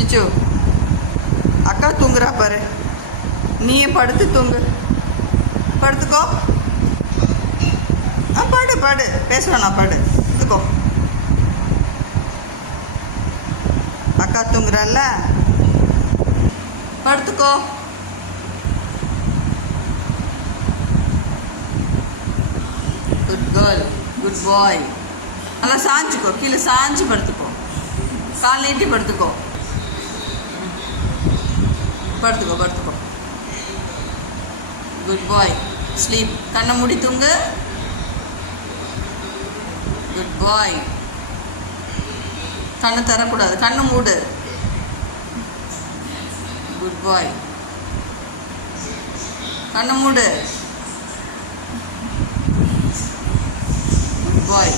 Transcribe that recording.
சிச்சு அக்கா தூங்குறா பாரு, நீயே படுத்து தூங்கு. படுத்துக்கோ. படு படு, பேச வேணாம், படு படுத்துக்கோ. அக்கா தூங்குறால, படுத்துக்கோ. குட் கேர்ள், குட் பாய். நல்லா சாஞ்சுக்கோ, கீழே சாஞ்சு படுத்துக்கோ, கால் நீட்டி படுத்துக்கோ. படுத்துக்கோ படுத்துக்கோ. குட் பாய். ஸ்லீப். கண்ணை மூடி தூங்கு. குட் பாய். கண்ணை தரக்கூடாது, கண்ணை மூடு. குட் பாய். கண்ணை மூடு. குட் பாய்.